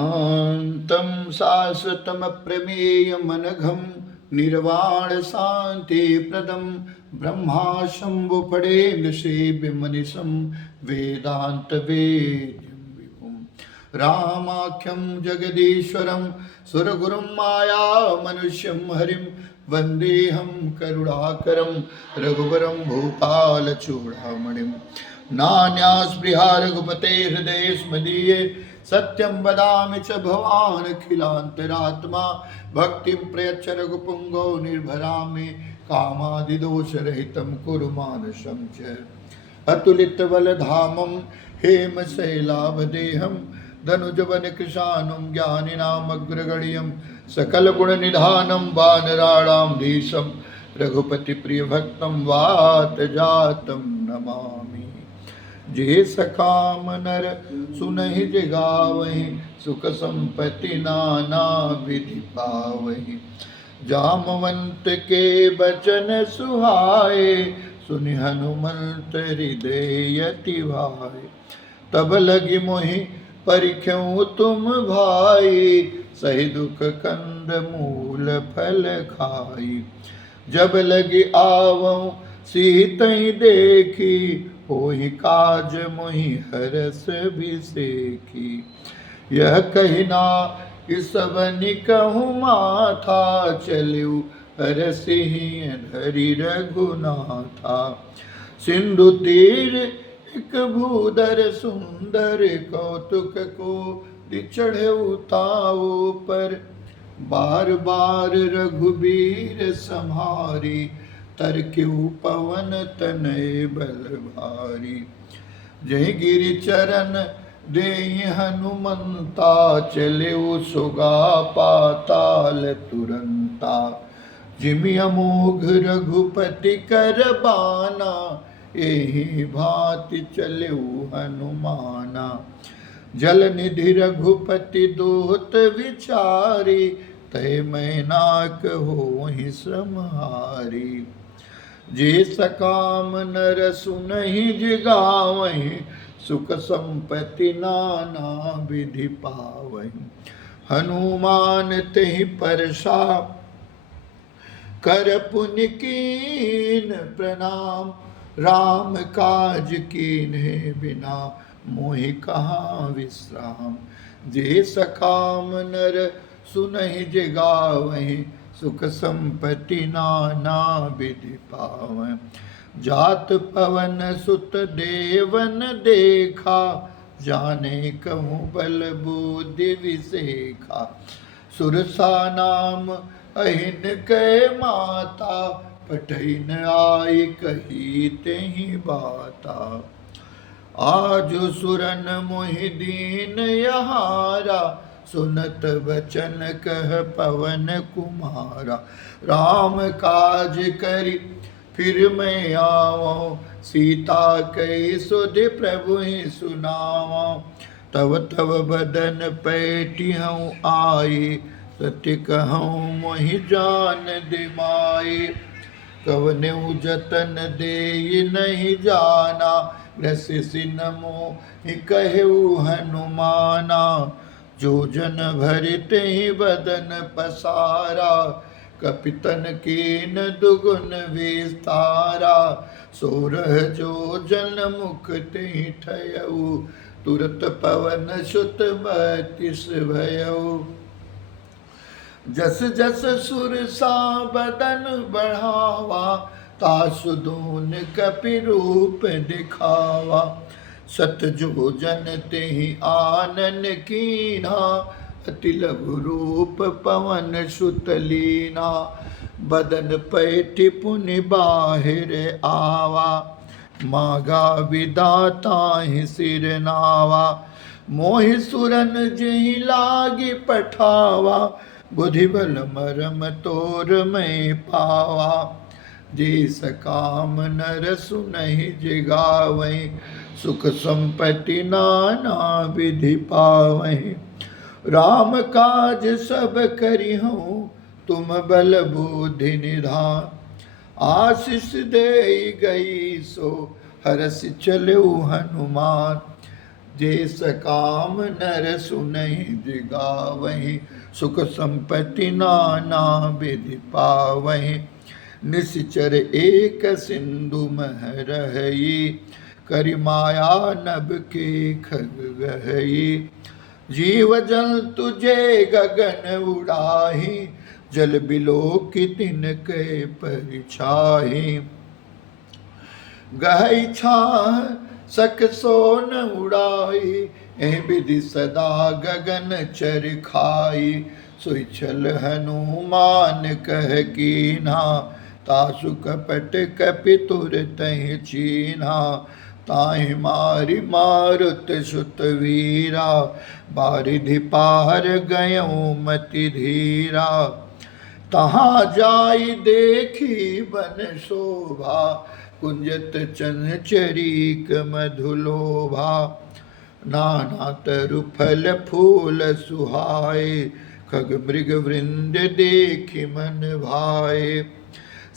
शान्तं शाश्वतमप्रमेयमनघं निर्वाणशान्तिप्रदं ब्रह्मा शम्भुफणेन सेव्यमनिशं वेदान्तवेद्यं विभुं रामाख्यं जगदीश्वरं सुरगुरुं मायामनुष्यं हरिं वन्देऽहं करुणाकरं रघुवरं भूपालचूडामणिं नान्यास्पृहा रघुपते हृदयेस्मदीये सत्यं वदामि च भवानखिलान्तरात्मा भक्तिं प्रयच्छ रघुपुङ्गो निर्भरामि कामादिदोषरहितं कुरु मानसं च अतुलितबलधामं हेमशैलाभदेहं धनुजवनकृशानुं ज्ञानिनामग्रगण्यं सकलगुणनिधानं वानराणां धीशं रघुपतिप्रियभक्तं वातजातं नमामि। जे सकाम नर सुनहि जगावहि सुख संपत्ति नाना विधि पावहि जामवंत के बचन सुहाए सुनि हनुमंत हृदय अति भाए तब लगी मोहि परिख्यऊ तुम भाई सही दुख कंद मूल फल खाई जब लगी आवऊं सीतहि देखी होहि काज मोहि हरस बिसेखी यह कहना इस बनि कहूँ माथा चलऊ हरसिहि धरि रघुनाथा सिंधु तीर एक भूधर सुंदर कौतुक को चढ़ऊ ताऊ पर बार बार रघुबीर सम्हारी तरक्यू पवन तनय बल भारी जय गिरि चरण देहि हनुमंता चलेऊ सुगा पाताल तुरंता जिमि अमोघ रघुपति कर बाना एहि भांति चलेऊ हनुमाना जल निधि रघुपति दोत विचारी तय मैनाक होहि समहारी जे सकाम नर सुनहि जिगावहि सुख संपत्ति नाना विधि पावहि हनुमान तेहि परसा कर पुनि कीन प्रणाम राम काज कीन्हे बिना मोहि कहाँ विश्राम जे सकाम नर सुनहि जगावहि सुख संपत्ति नाना विधि पावहि जात पवन सुत देवन देखा जाने कहूँ बल बुद्धि विसेखा सुरसा नाम अहिन कै माता पठैन आई कही तेहि बाता आज सुरन मोहि दीन यहारा सुनत वचन कह पवन कुमारा राम काज करि फिर मैं आवऊं सीता कई सुधि प्रभु ही सुनावऊं तब तब बदन पैटिहूँ आई सत्य कहूँ मोहि जान दिमाई कवनेऊ जतन दे नहीं जाना ग्रस सिन मोहि कहऊ हनुमाना जो जन भरते ही बदन पसारा कपितन कीन दुगुन विस्तारा सोरह जो जन मुख ते ठयऊ तुरत पवन सुत बत्तीस भयऊ जस जस सुरसा बदन बढ़ावा तासुदून कपि रूप दिखावा सत जो जन तेहि आनन कीन्हा अति लघु रूप पवन सुत लीना बदन पैठि पुनि बाहिर आवा मागा विदाता ही सिर नावा मोहि सुरन जेहि लागी पठावा बुद्धि बल मरम तोर मैं पावा जे सकाम नर सुनहि जिगावहि सुख संपत्ति नाना विधि पावहि राम काज सब करिहूँ तुम बल बुद्धि निधान आशीष दे गई सो हरस चलो हनुमान जेस काम नर सुनहि जिगावहि, सुख संपत्ति नाना विधि पावहि। निश्चर एक सिंधु मह रही, करि माया नभ के खग गहई। जीव जल तुझे गगन उड़ाही, जल बिलो की तिनके परिछाही। गहई छाह सक सोन उड़ाई, एह विधि सदा गगन चर खाई। सोई छल हनुमान कह कीन्हा, तासु कपट कपि तुर तहि चीन्हा। ताहि मारि मारुत सुत वीरा, बारिधि पार गयऊँ मति धीरा। तहाँ जाई देखी बन शोभा, कुंजत चंचरीक मधुलोभा। नाना तरु फल फूल सुहाए, खग मृग वृंद देखि मन भाए।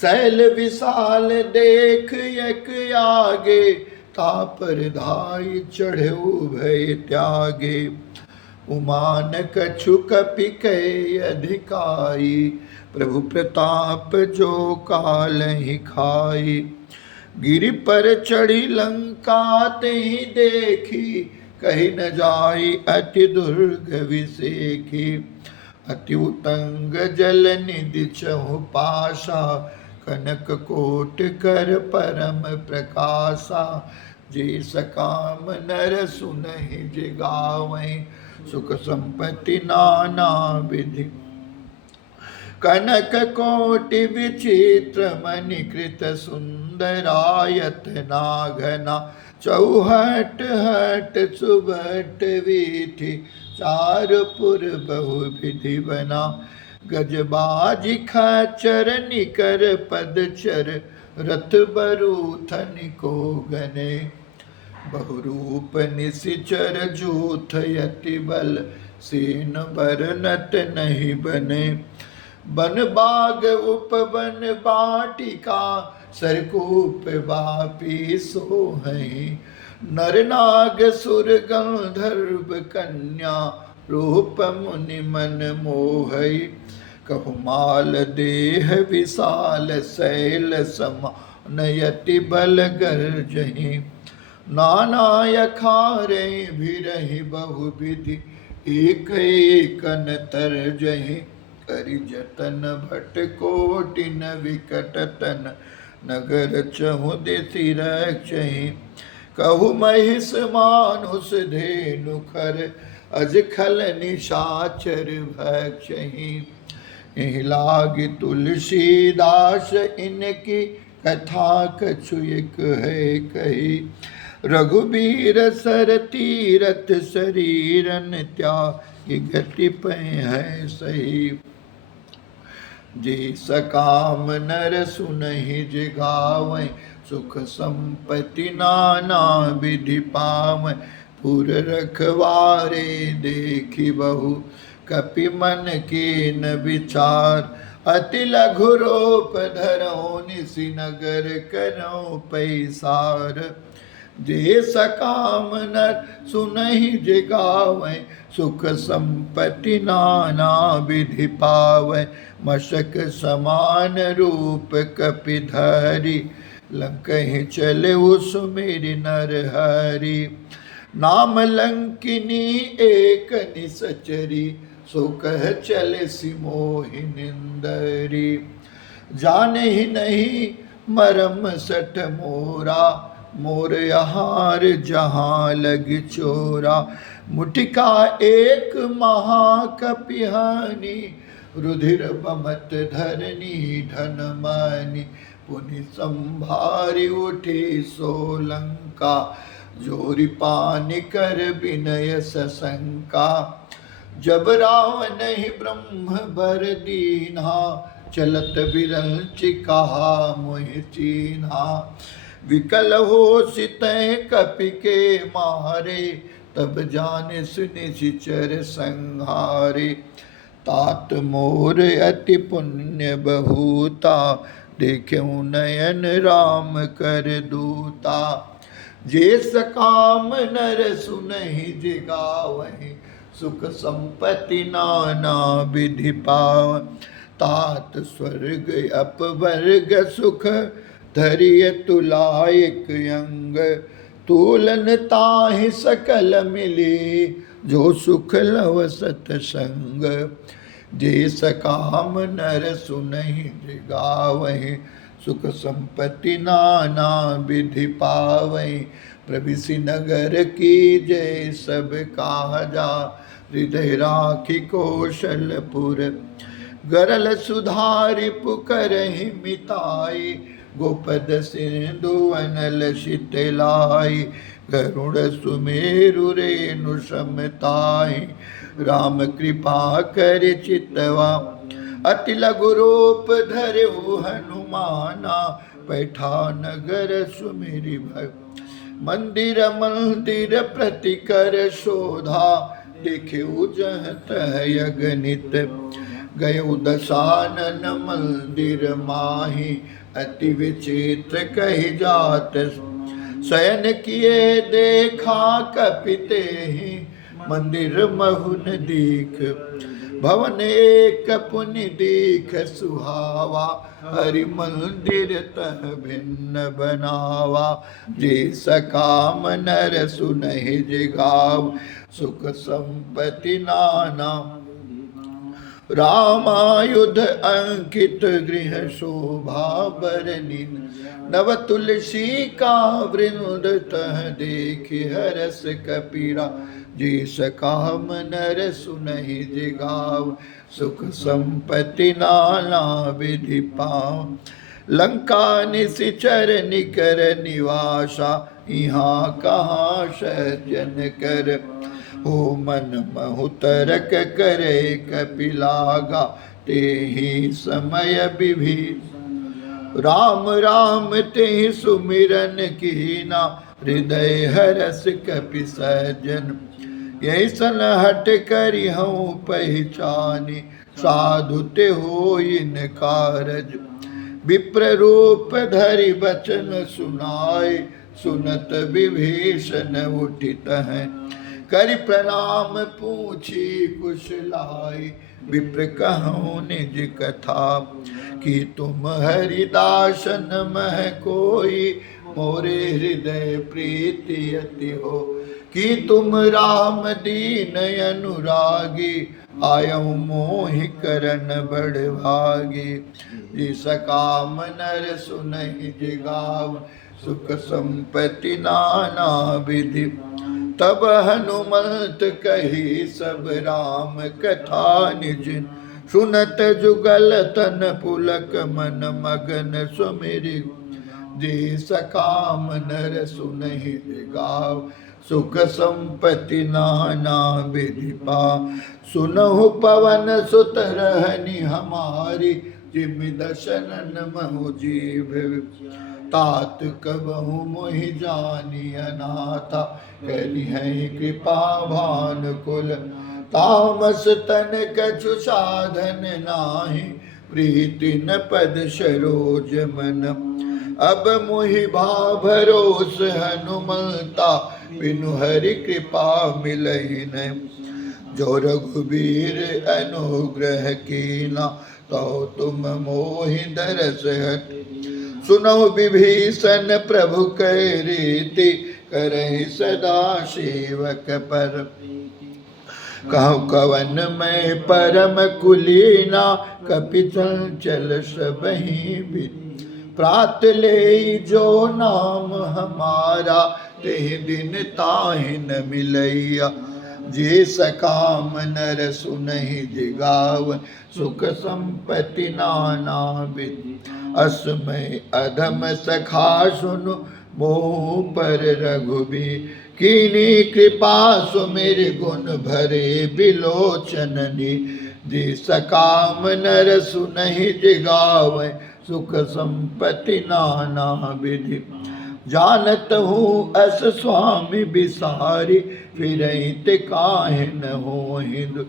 शैल विशाल देख यक आगे, तापर धाई चढ़े भय त्यागे। उमान कछु कपि कहि अधिकाई, प्रभु प्रताप जो कालहि खाई। गिरि पर चढ़ी लंका तेहि देखी, कही न जाई अति दुर्ग विसेखी। अति उतंग जल निधि चहु पासा, कनक कोट कर परम प्रकाशा। जे सकाम नर सुनहि जिगावहि, सुख संपत्ति नाना विधि। कनक कोटि विचित्र मणिकृत सुंदरायत नाघना। चौहट हट सुभट वीथि, चारपुर बहु विधि बना। गजबाजी खच्चर निकर पदचर, रथ बरूथन को गने। बहुरूप निशिचर जूथ यति बल, सेन बरनत नहीं बने। बन बाग उपवन बाटिका, सरकूप बापी सोहहि। नर नाग सुर गंधर्व कन्या, रूप मुनि मन मोहई। कहु माल देह विशाल शैल समान, यति बल गर्जहि। नाना यखारे भिरहि बहु विधि, एक एकन तरजहि। करि जतन भट कोटि न विकट तन, नगर चहु दिशि रक्षहि। कहु महिष मानुष धेनु खर, अज खल निशाचर भक्षहि। एहि लागी तुलसीदास इनकी, कथा कछु एक है कही। रघुबीर सर तीरथ शरीरन, त्यागी गति पै है सही। जे सकाम नर सुनहि जिगावै, सुख संपत्ति नाना विधि पावै। पुर रखवारे देखि बहु, कपि मन कीन विचार। अति लघु रूप धरऊ निसि, नगर करऊ पैसार। जे सकाम नर सुनहि जिगावै, सुख संपत्ति नाना विधि पावै। मशक समान रूप कपि धरि, लंकहि चलऊ सुमिरि नर हरि। नाम लंकिनी एक निसचरी, सो कह चले सिमोहि निंदरी। जानहि नहीं मरम सठ मोरा, मोर आहार जहाँ लग चोरा। मुटिका एक महाकपिहानी, रुधिर बमत धरनी धन मानी। पुनि संभारी उठी सोलंका, जोरि पानि कर विनय सशंका। जब रावण ही ब्रह्म बर दीन्हा, चलत विरंचि कहा मोहि चीन्हा। विकल हो सितै कपि के मारे, तब जाने निशिचर संहारे। तात मोर अति पुण्य बहुता, देख्यऊ नयन राम कर दूता। जे सकाम नर सुनहि जिगावहि, सुख संपत्ति नाना विधि पाव। तात स्वर्ग अपवर्ग सुख, धरिय तुलायक अंग। तूलन ताहि सकल मिली, जो सुख लव सतसंग। जे सकाम नर सुनहि जिगावहि, सुख संपत्ति नाना विधि पावै। प्रविशि नगर की जय सब काजा, हृदय राखी कौशलपुर। गरल सुधारि पुकरहि मिताई, गोपद सिंधु अनल शीतलाई। गरुड़ सुमेरु रेणु समताई, राम कृपा कर चितवा। अति लघु रूप धरऊ हनुमाना, पैठा नगर सुमिरि भय। मंदिर मंदिर प्रति कर शोधा, देखेऊ जह तह अगणित। गयो दशानन मंदिर माही, अति विचित्र कही जात। शयन किए देखा कपितेहि, मंदिर महुन दीख। भवन एक पुनि दीख सुहावा, हरि मंदिर तह भिन्न बनावा। जे सकाम नर सुनहि जिगाव, सुख संपत्ति नाना। रामायुध अंकित गृह शोभा बरनी, नव तुलसी का वृंद तह देखि हरस कपीरा। जे सकाम नर सुनहि जिगाव, सुख संपत्ति नाना विधि पाव। लंका निशिचर निकर निवासा, यहाँ कहाँ सज्जन कर। हो मन महु तरक करे कपिलागा, तेहि समय विभीषण। राम राम तेहि सुमिरन कीना, हृदय हरस कपि सज्जन। यही सन हट करि हऊँ पहचानी, साधु ते होई न कारज। विप्र रूप धरि बचन सुनाए, सुनत विभीषण उठित हैं। करि प्रणाम पूछी कुशलाई, विप्र कहूँ निज कथा। कि तुम हरिदासन मह कोई, मोरे हृदय प्रीति अति हो। कि तुम राम दीन अनुरागी, आयऊ मोहि करन बड़ भागी। जे सकाम नर सुनहि जिगाव, सुख संपत्ति नाना विधि। तब हनुमंत कही सब राम कथा निज, सुनत जुगल तन पुलक मन मगन सुमिरि। जे सकाम नर सुनहि जिगाव, सुख संपत्ति नाना विधि पाव। सुनहु पवन सुत रहनि हमारी, जिमि दशनन महु जीव। तात कबहु मोहि जानी अनाथा, करि हैं कृपा भानुकुल। तामस तन कछु साधन नाही, प्रीति न पद सरोज मन। अब मोहि भा भरोस हनुमंता, बिनु हरि कृपा मिलहि न। जो रघुबीर अनुग्रह कीना, तो तुम मोहि दरस हट। सुनो विभीषण प्रभु कै रीति, करहि सदा सेवक पर। कहु कवन मैं परम कुलीना, कपि चंचल सबहि बिन। प्रात ले जो नाम हमारा, तेहि दिन ताहि न मिलैया। जे सकाम नर सुनहि जिगाव, सुख संपत्ति नाना विधि। असमय अधम सखा सुनु, मोह पर रघुबीर। कीनी कृपा सुमिर गुण भरे बिलोचननी। जे सकाम नर सुनहि जिगावै, सुख संपत्ति नाना विधि। जानत हूँ अस स्वामी विसारी, फिरहित काहे न होहि दुख।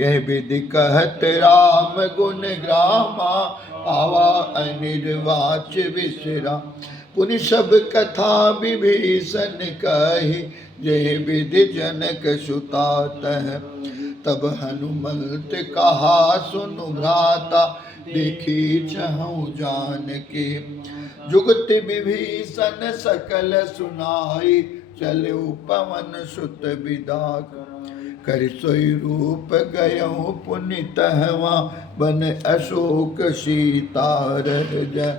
यह विधि कहत राम गुण ग्रामा, पावा अनिर्वाच विसरा। पुनि सब कथा विभीषण कही, जय विधि जनक सुता तह। तब हनुमंत कहा सुनु भ्राता, देखी चहु जान के। जुगत विभीषण सकल सुनाई, चले पवन सुत विदा। कर सोई रूप गयो पुनि तहवा, बन अशोक सीता रह।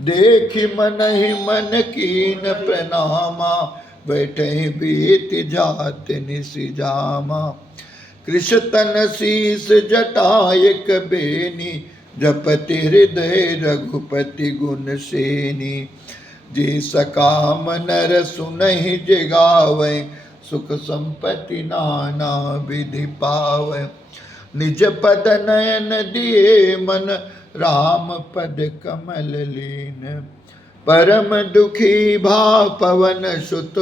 देखि मनहि मन कीन प्रणामा, बैठे बीत जात निसिजामा। कृष तन शीस जटायक बेनी, जपति हृदय रघुपति गुण सेनी। जे सकाम नर सुनहि जगावै, सुख संपत्ति नाना विधि पावै। निज पद नयन दिए मन, राम पद कमल लीन। परम दुखी भा पवन सुत,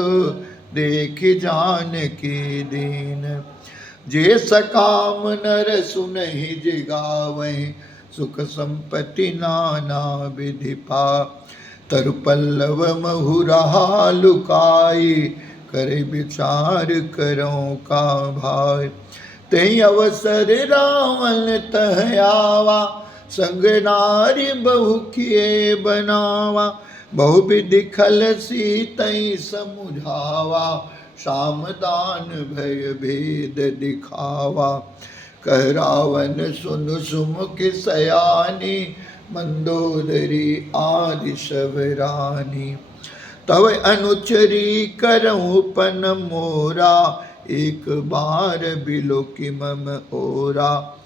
देखि जानकी दीन। जे सकाम नर सुनहि जगावै, सुख संपत्ति नाना विधि पा। तरु पल्लव महुरा लुकाई, करे विचार करो का भाई। ते अवसर रावण तह आवा, संग नारी बहु किए बनावा। बहुविधि खल सीतई समुझावा, साम दान भय भेद दिखावा। कह रावण सुन सुमुख सयानी, मंदोदरी आदि सब रानी। तव अनुचरी करऊँ पन मोरा, एक बार बिलोकि मम ओरा।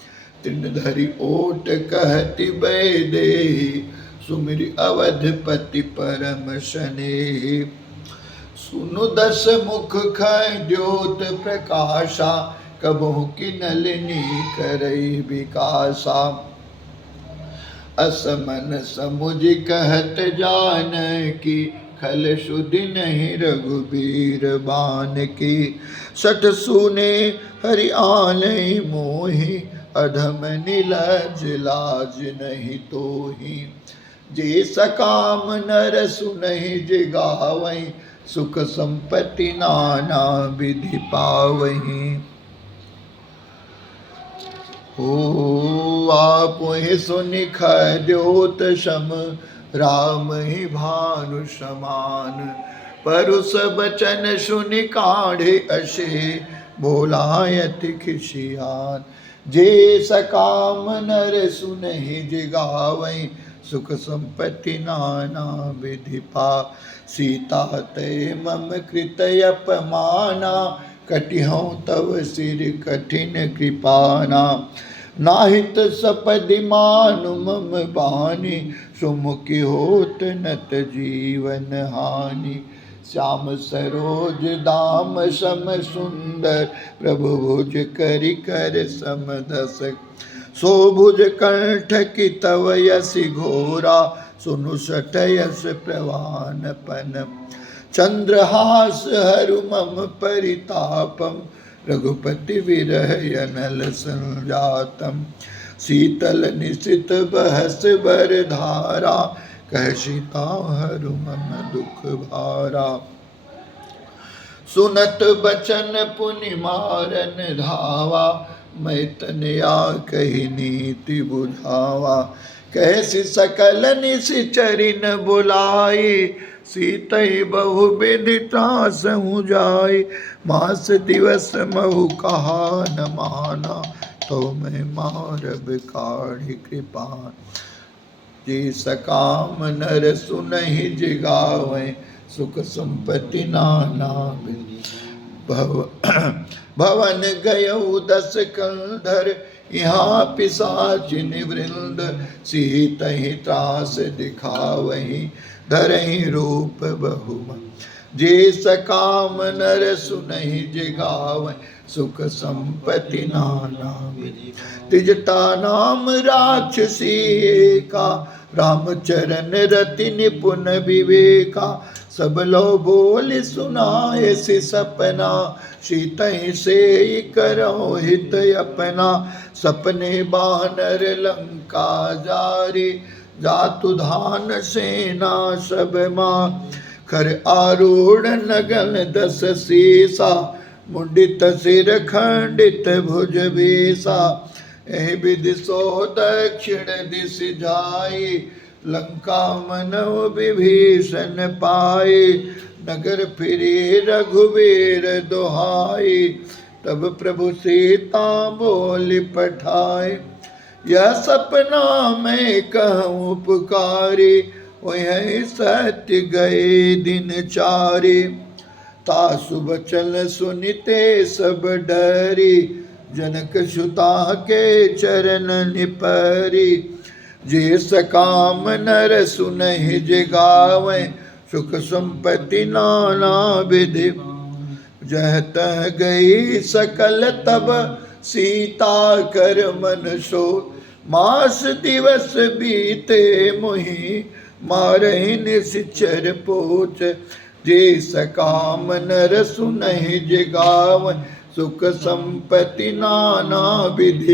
तृणधरि ओट कहति वैदेही, सुमिरि अवधपति परम शनेही। सुनु दस मुख खय द्योत प्रकाशा, कबहु की नलिनी करई विकासा। असमन समुझ कहत जानकी, खल सुधि नहीं रघुबीर बान की। सठ सुने हरि आलय मोहि, अधम नीलज लाज नहीं तोहि। जे सकाम नर सुनहि जगावै, सुख संपत्ति नाना विधि पावहि। हो आपहि सुनि खय द्योत सम, राम ही भानु समान। परुष बचन सुनि काढ़े असे, बोलायति खिसियान। जे सकाम नर सुनहि जगावै, सुख संपत्ति नाना विधि पा। सीता ते मम कृत अपमाना, कटिहउँ तव सिर कठिन कृपाना। नाहित सपदि मानु मम बानी, सुमुखी होत नत जीवन हानि। श्याम सरोज दाम सम सुंदर, प्रभु भुज करि कर समदस। सो भुज कंठ की तव यसि घोरा, सुनु सठ यस प्रवानपन। चंद्रहास हरु मम परितापम, रघुपति विरह अनल संजातम। शीतल निशित बहस बर धारा, कह सीता हरु मम दुख भारा। सुनत बचन पुनि मारन धावा, मैं तनया कही नीति बुझावा। कैसी सकल निशिचरिन बुलाई, सीतई बहु विधि त्रासहु जाई। मास दिवस महु कहा न माना, तो मैं मारब काढ़ि कृपान। जे सकाम नर सुनहि जगावै, सुख संपत्ति नाना विधि। भवन गयउ दस कंधर, यहाँ पिशाचिन वृंद। सीतहि त्रास दिखावहि, धरहि रूप बहुमन। जे सकाम नर सुनहि जगावै, सुख संपत्ति नाना विधि। तिजता नाम राक्षसी एका, रामचरण रति निपुण विवेका। सब लो बोल सुनाए सि सपना, सीतहि से करो हित अपना। सपने बानर लंका जारी, जातु धान सेना सब माँ, खर आरूढ़ नगन 10 सीसा, मुंडित सिर खंडित भुज बीसा। एहि विधि सो दक्षिण दिश जाई, लंका मनव विभीषण पाई। नगर फिरे रघुवीर दोहाई, तब प्रभु सीता बोली पठाई। यह सपना मैं कहूँ पुकारी, वही सत्य गए दिन चारी। तासु बचन सुनिते सब डरी, जनक सुता के चरण निपरी। जे सकाम नर सुनहि जिगावे, सुख संपत्ति नाना विधि। जह तह गई सकल तब सीता कर मन सो, मास दिवस बीते मुहि मारहि निश्चर पोच। जे सकाम नर सुनहि जिगावे, सुख संपत्ति नाना विधि।